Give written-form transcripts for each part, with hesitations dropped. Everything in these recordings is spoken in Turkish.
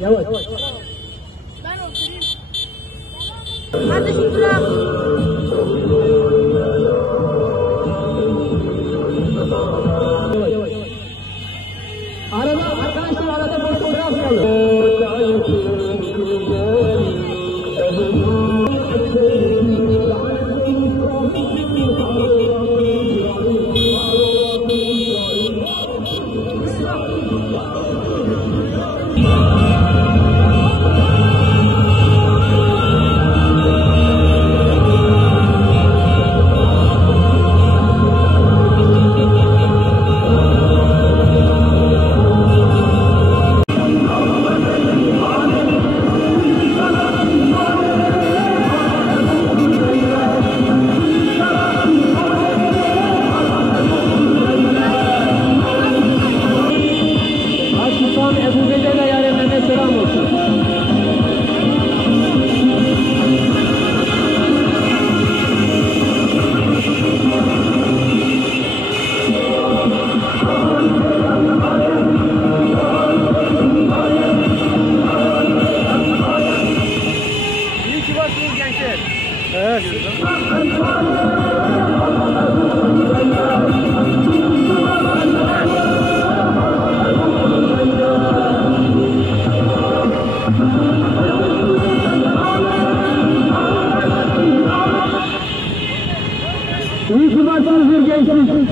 Yavaş. Ben oturayım. Kardeşim bırak. Arkadaşlar arada boş bırakmayalım. Evet. İyi ki varsınız bir gençlik.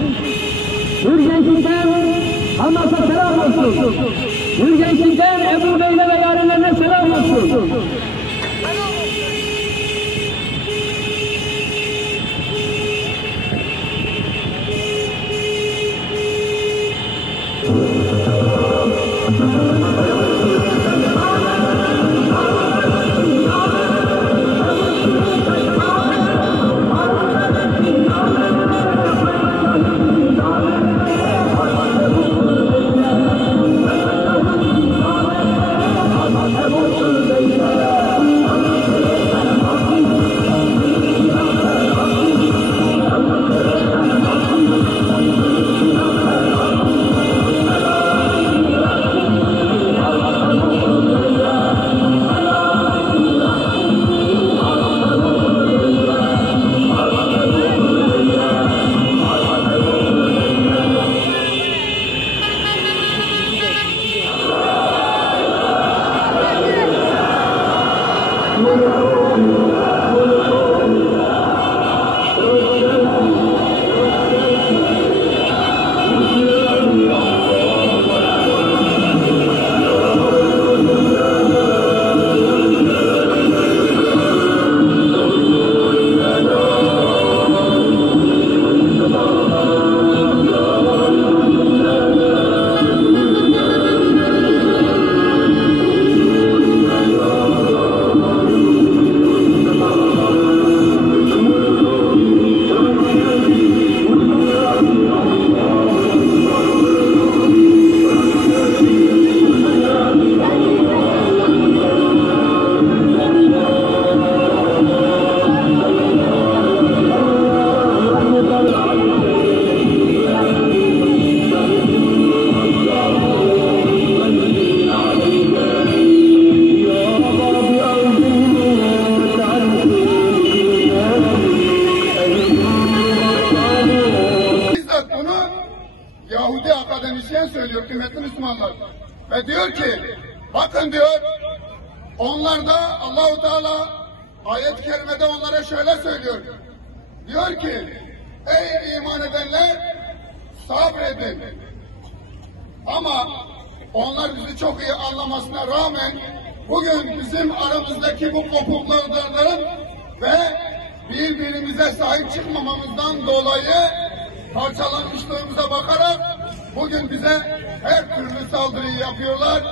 Bir gençlikten Hamas'a selam olsun. Bir gençlikten Ebu Bey'le ve yarenlerine selam olsun. Yahudi akademisyen söylüyor kıymetli Müslümanlar. Ve diyor ki bakın diyor onlarda Allahu Teala ayet-i kerimede onlara şöyle söylüyor. Diyor ki ey iman edenler sabredin. Ama onlar bizi çok iyi anlamasına rağmen bugün bizim aramızdaki bu kopukluklardan ve birbirimize sahip çıkmamamızdan dolayı parçalanmışlığımıza bakarak bugün bize her türlü saldırıyı yapıyorlar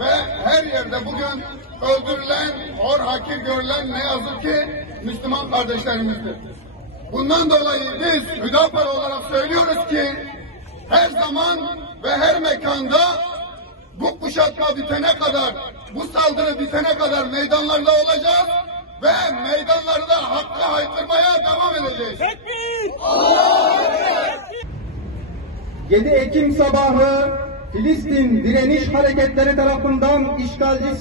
ve her yerde bugün öldürülen, hor hakir görülen ne yazık ki Müslüman kardeşlerimizdir. Bundan dolayı biz Hüdapar olarak söylüyoruz ki her zaman ve her mekanda bu kuşatma bitene kadar, bu saldırı bitene kadar meydanlarda olacağız ve meydanlarda hakkı haykırmaya devam edeceğiz. Tekbir! Allah! 7 Ekim sabahı Filistin direniş hareketleri tarafından işgalci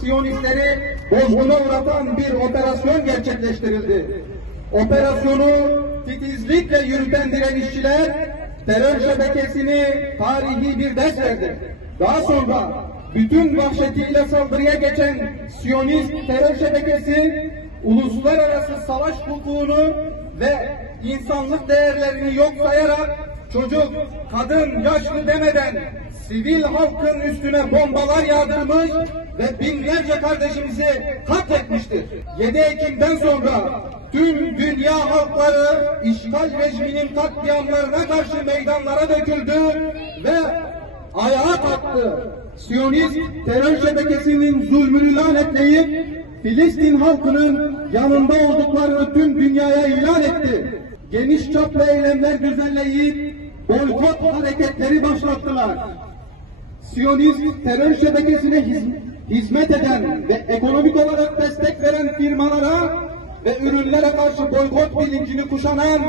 Siyonistleri bozguna uğratan bir operasyon gerçekleştirildi. Operasyonu titizlikle yürüten direnişçiler terör şebekesini tarihi bir ders verdi. Daha sonra bütün vahşetiyle saldırıya geçen Siyonist terör şebekesi uluslararası savaş hukukunu ve insanlık değerlerini yok sayarak çocuk, kadın, yaşlı demeden sivil halkın üstüne bombalar yağdırmış ve binlerce kardeşimizi katletmiştir. 7 Ekim'den sonra tüm dünya halkları işgal rejiminin katliamlarına karşı meydanlara döküldü ve ayağa kalktı. Siyonist terör şebekesinin zulmünü lanetleyip Filistin halkının yanında olduklarını tüm dünyaya ilan etti. Geniş çaplı eylemler düzenleyip boykot hareketleri başlattılar. Siyonist terör şebekesine hizmet eden ve ekonomik olarak destek veren firmalara ve ürünlere karşı boykot bilincini kuşanan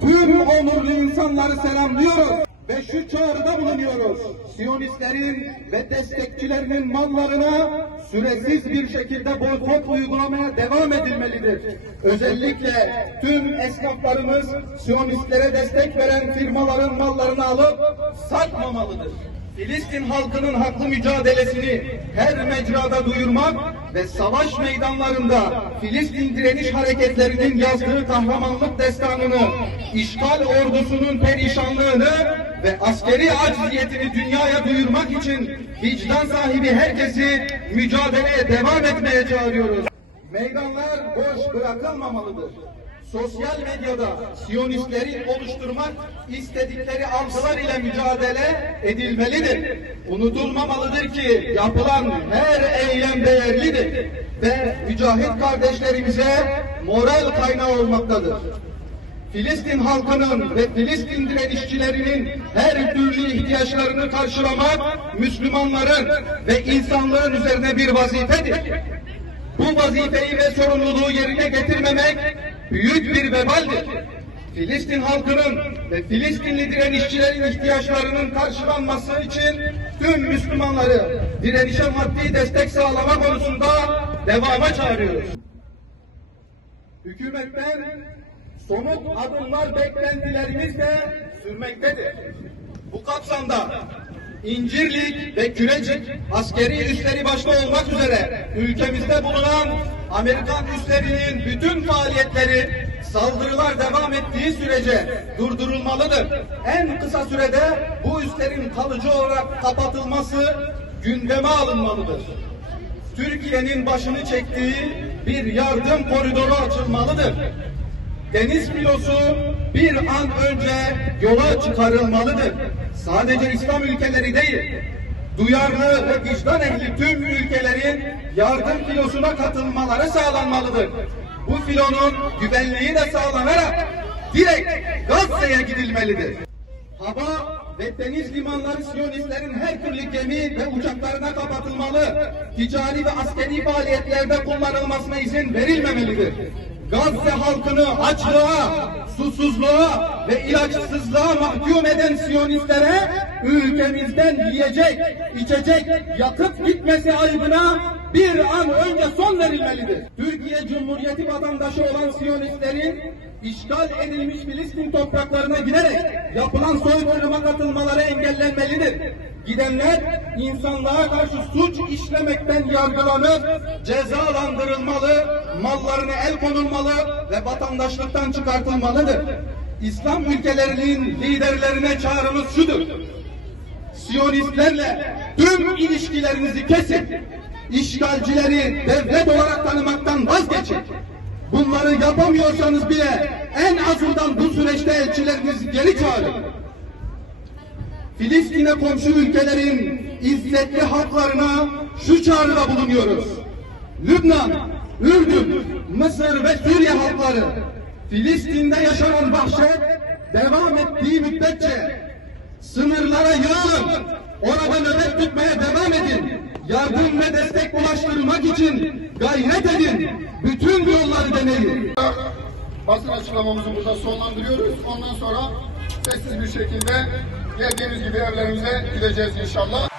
tüm onurlu insanları selamlıyoruz ve şu çağrıda bulunuyoruz. Siyonistlerin ve destekçilerinin mallarına süresiz bir şekilde boykot uygulamaya devam edilmelidir. Özellikle tüm esnaflarımız Siyonistlere destek veren firmaların mallarını alıp satmamalıdır. Filistin halkının haklı mücadelesini her mecrada duyurmak ve savaş meydanlarında Filistin direniş hareketlerinin yazdığı kahramanlık destanını, işgal ordusunun perişanlığını ve askeri acziyetini dünyaya duyurmak için vicdan sahibi herkesi mücadeleye devam etmeye çağırıyoruz. Meydanlar boş bırakılmamalıdır. Sosyal medyada Siyonistlerin oluşturmak istedikleri algılar ile mücadele edilmelidir. Unutulmamalıdır ki yapılan her eylem değerlidir ve mücahit kardeşlerimize moral kaynağı olmaktadır. Filistin halkının ve Filistin direnişçilerinin her türlü ihtiyaçlarını karşılamak Müslümanların ve insanlığın üzerine bir vazifedir. Bu vazifeyi ve sorumluluğu yerine getirmemek büyük bir vebaldir. Filistin halkının ve Filistinli direnişçilerin ihtiyaçlarının karşılanması için tüm Müslümanları direnişe maddi destek sağlama konusunda devama çağırıyoruz. Hükümetten somut adımlar beklentilerimiz de sürmektedir. Bu kapsamda İncirlik ve Kürecik askeri üsleri başta olmak üzere ülkemizde bulunan Amerikan üslerinin bütün faaliyetleri saldırılar devam ettiği sürece durdurulmalıdır. En kısa sürede bu üslerin kalıcı olarak kapatılması gündeme alınmalıdır. Türkiye'nin başını çektiği bir yardım koridoru açılmalıdır. Deniz filosu bir an önce yola çıkarılmalıdır. Sadece İslam ülkeleri değil, duyarlı ve vicdan ehli tüm ülkelerin yardım filosuna katılmaları sağlanmalıdır. Bu filonun güvenliği de sağlanarak direkt Gazze'ye gidilmelidir. Hava ve deniz limanları Siyonistlerin her türlü gemi ve uçaklarına kapatılmalı, ticari ve askeri faaliyetlerde kullanılmasına izin verilmemelidir. Gazze halkını açlığa, susuzluğa ve ilaçsızlığa mahkum eden Siyonistlere ülkemizden yiyecek, içecek, yakıt gitmesi ayıbına bir an önce son verilmelidir. Türkiye Cumhuriyeti vatandaşı olan Siyonistlerin işgal edilmiş Filistin topraklarına giderek yapılan soykırıma katılmaları engellenmelidir. Gidenler insanlığa karşı suç işlemekten yargılanıp cezalandırılmalı, mallarına el konulmalı ve vatandaşlıktan çıkartılmalıdır. İslam ülkelerinin liderlerine çağrımız şudur: Siyonistlerle tüm ilişkilerinizi kesin, işgalcileri devlet olarak tanımaktan vazgeçin. Bunları yapamıyorsanız bile en azından bu süreçte elçilerinizi geri çağırın. Filistin'e komşu ülkelerin izzetli halklarına şu çağrıda bulunuyoruz. Lübnan, Ürdün, Mısır ve Suriye halkları, Filistin'de yaşanan vahşet devam ettiği müddetçe sınırlara yığılın, orada nöbet tutmaya devam edin. Yardım ve destek ulaştırmak için gayret edin. Bütün yolları deneyin. Basın açıklamamızı burada sonlandırıyoruz. Ondan sonra sessiz bir şekilde geldiğimiz gibi evlerimize gideceğiz inşallah.